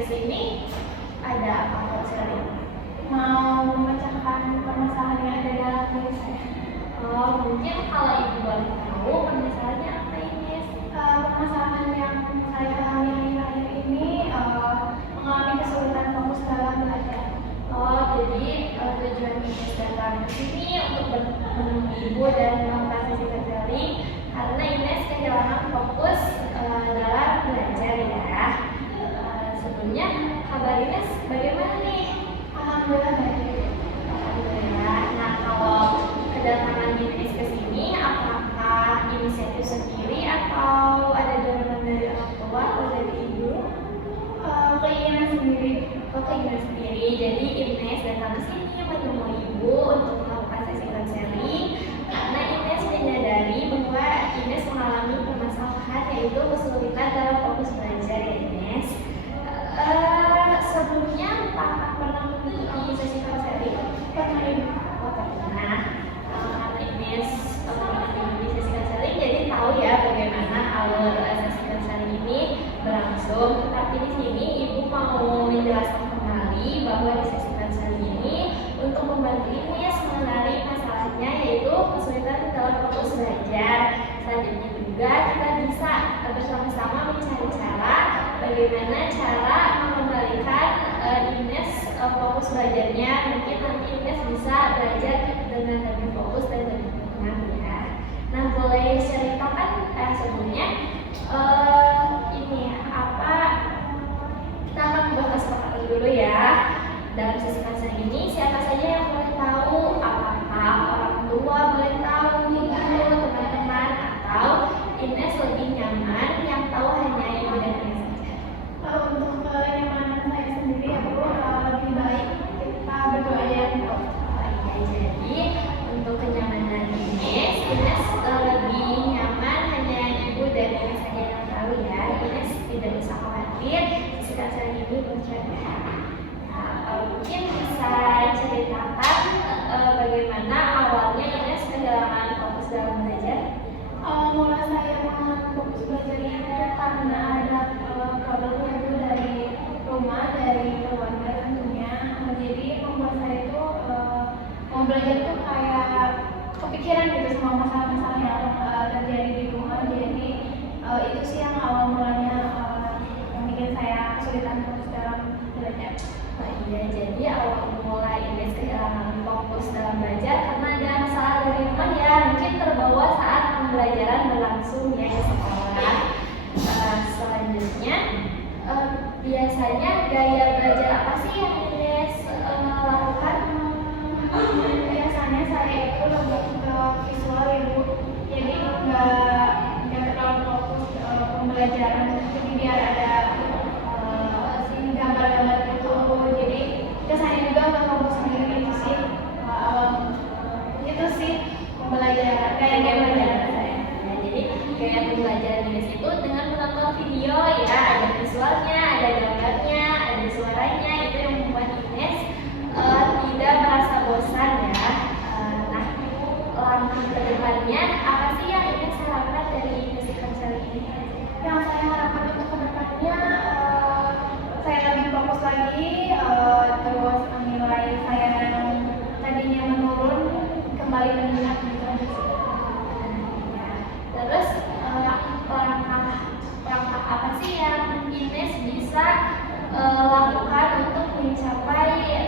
kesini ada apa Kak Sherly? Mau memecahkan permasalahan yang ada dalam diri saya. Oh, mungkin kalau Ibu boleh tahu permasalahannya apa ini? Permasalahan yang saya alami akhir-akhir ini mengalami kesulitan fokus dalam belajar. Oh, jadi tujuan Ines datang ke sini untuk menemui Ibu dan melakukan sesi counseling karena Ines kehilangan fokus dalam belajar ya. Sebelumnya kabar Ines bagaimana nih? Alhamdulillah baik. Alhamdulillah. Nah, kalau kedatangan Ines ke sini, apakah inisiatif sendiri atau ada dorongan dari orang tua atau dari Ibu? Keinginan sendiri. Keinginan sendiri. Jadi Ines datang ke sini menemui Ibu untuk melakukan sesi counseling karena Ines menyadari bahwa Ines mengalami permasalahan yaitu kesulitan dalam fokus belajar ya Ines. Sebelumnya pernah mengikuti sesi counseling? Pernah Ibu? Oh pernah. Karena Ines pernah mengikuti sesi counseling jadi tahu ya bagaimana alur sesi counseling ini berlangsung. Tetapi di sini Ibu mau menjelaskan kembali bahwa di sesi counseling ini untuk membantu Ines mengenali masalahnya yaitu kesulitan dalam fokus belajar. Selanjutnya juga kita bisa bersama-sama mencari cara bagaimana cara mengembalikan Ines fokus belajarnya. Mungkin nanti Ines bisa belajar dengan lebih fokus dan lebih tenang ya. Nah, boleh ceritakan sebelumnya ini apa? Kita akan membahas topik dulu ya. Dalam sesi counseling ini siapa saja yang boleh tahu? Apakah orang tua boleh tahu, ibu, teman-teman, atau Ines lebih nyaman yang tahu hanya ibu dan Ines saja? Untuk kenyamanan saya sendiri ya Bu, lebih baik kita berdua aja yang tahu. Jadi untuk kenyamanan Ines lebih nyaman hanya ibu dan Ines saja yang tahu ya. Ines tidak usah khawatir, sesi counseling ini berjalan. Mungkin bisa ceritakan bagaimana awalnya Ines kehilangan fokus dalam belajar? Mulai saya mengalami fokus belajar itu karena ada problem itu dari rumah, dari keluarga tentunya. Jadi membuat saya itu mau belajar itu kayak kepikiran gitu sama masalah-masalah yang terjadi di rumah. Jadi itu sih yang awal mulanya yang bikin saya kesulitan fokus dalam belajar. Iya, jadi awal mula Ines kehilangan fokus dalam belajar karena ada masalah dari rumah ya, mungkin terbawa saat pembelajaran berlangsung ya di sekolah. Selanjutnya, biasanya gaya belajar apa sih yang Ines lakukan? Biasanya saya itu lebih ke visual ya Bu, jadi nggak terlalu fokus pembelajaran, jadi biar ada gambar-gambar itu, jadi kesannya juga nggak fokus sendiri itu sih itu sih pembelajaran kayak pembelajaran saya. Nah, jadi kayak pembelajaran Ines itu dengan menonton video ya, ada visualnya, ada gambarnya, ada suaranya, itu yang membuat Ines tidak merasa bosan ya. Nah, langkah ke depannya apa sih yang Ines harapkan dari sesi counseling ini? Yang saya harapkan untuk ke depannya saya lebih fokus lagi, terus nilai saya yang tadinya menurun kembali meningkat gitu. Terus langkah apa sih yang Ines bisa lakukan untuk mencapai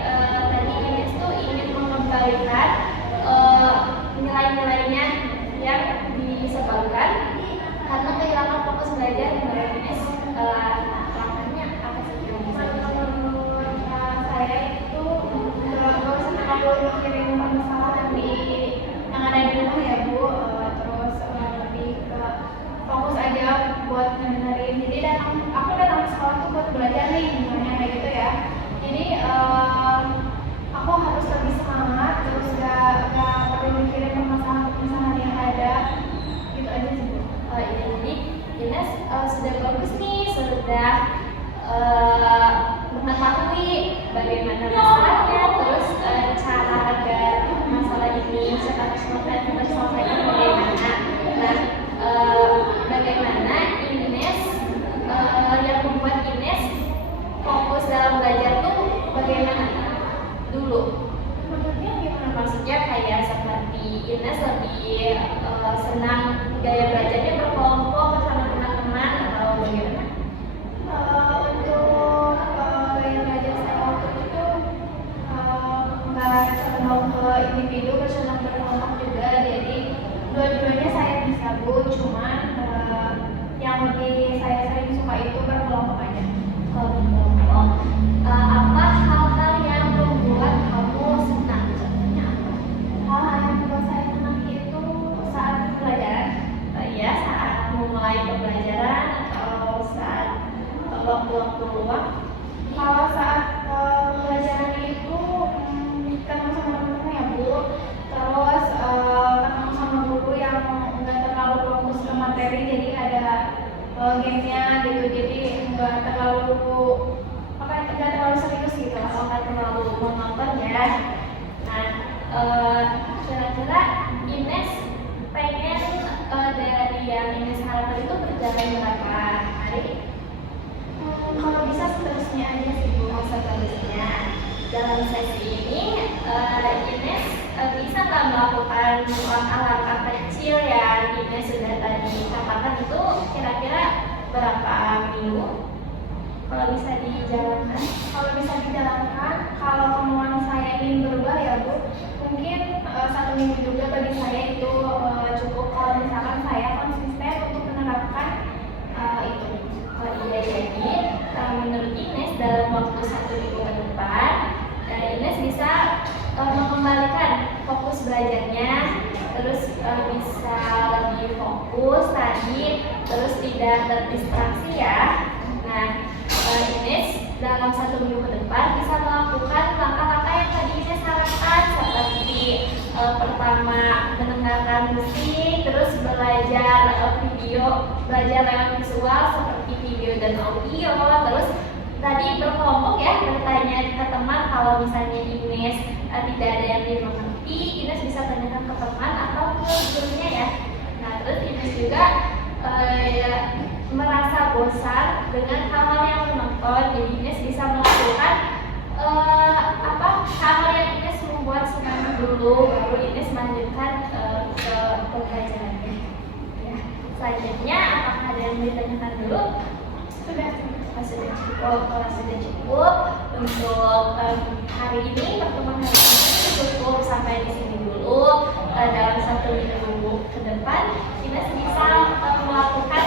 tadi Ines tuh ingin mengembalikan nilai-nilainya yang disebabkan karena kehilangan fokus belajar menurut Ines? Saya itu nggak usah terlalu mikirin permasalahan yang ada di rumah ya Bu, terus lebih ke fokus aja buat ngedengerin. Jadi aku datang ke sekolah tuh buat belajar nih, misalnya kayak gitu ya. Jadi aku harus lebih semangat, terus nggak perlu mikirin permasalahan yang ada, gitu aja sih Bu. Jadi Ines sudah bagus nih, sudah dulu. Menurutnya gimana? Maksudnya kayak seperti Ines lebih senang gaya belajarnya berkelompok bersama teman-teman atau bagaimana? Untuk gaya belajar saya waktu itu nggak cenderung ke individu, cenderung berkelompok juga. Jadi dua-duanya saya bisa Bu, cuman yang lebih saya sering suka itu berkelompok aja. Berkelompok. Apa hal-hal yang membuat kamu senang? Contohnya apa? Hal-hal yang membuat saya senang itu saat pelajaran. Ya, saat memulai pembelajaran atau saat waktu-waktu luang. Kalau saat pelajaran itu ketemu sama teman-teman ya Bu, terus ketemu sama guru yang nggak terlalu fokus ke materi, jadi ada gamenya gitu, jadi nggak terlalu serius gitu. Nggak terlalu monoton ya. Nah, kira-kira Ines pengen dari yang Ines harapkan itu berjalan berapa hari? Kalau bisa seterusnya aja sih Bu. Seterusnya dalam sesi ini Ines bisa nggak melakukan langkah-langkah kecil yang Ines sudah tadi katakan itu kira-kira berapa minggu? Kalau bisa dijalankan? Kalau kemauan saya ingin berubah ya Bu, mungkin 1 minggu juga bagi saya itu cukup. Kalau misalkan saya konsisten untuk menerapkan itu. Iya, jadi menurut Ines dalam waktu 1 minggu ke depan Ines bisa mengembalikan fokus belajarnya, terus bisa lebih fokus tadi, terus tidak terdistraksi ya. Nah, Ines dalam 1 minggu ke depan bisa melakukan langkah-langkah yang tadi Ines sarankan, seperti pertama mendengarkan musik, terus belajar belajar lewat visual seperti video dan audio, terus tadi berkelompok ya, bertanya ke teman. Kalau misalnya Ines tidak ada yang dimengerti, Ines bisa tanyakan ke teman atau ke gurunya ya. Nah, terus Ines juga merasa bosan dengan hal-hal yang menonton, jadi Ines bisa melakukan hal-hal yang Ines membuat senang dulu, baru Ines melanjutkan ke pembelajarannya. Ya, selanjutnya apakah ada yang ditanyakan dulu? Sudah cukup untuk hari ini. Pertemuan hari ini cukup sampai di sini dulu. Dalam 1 minggu ke depan Ines bisa melakukan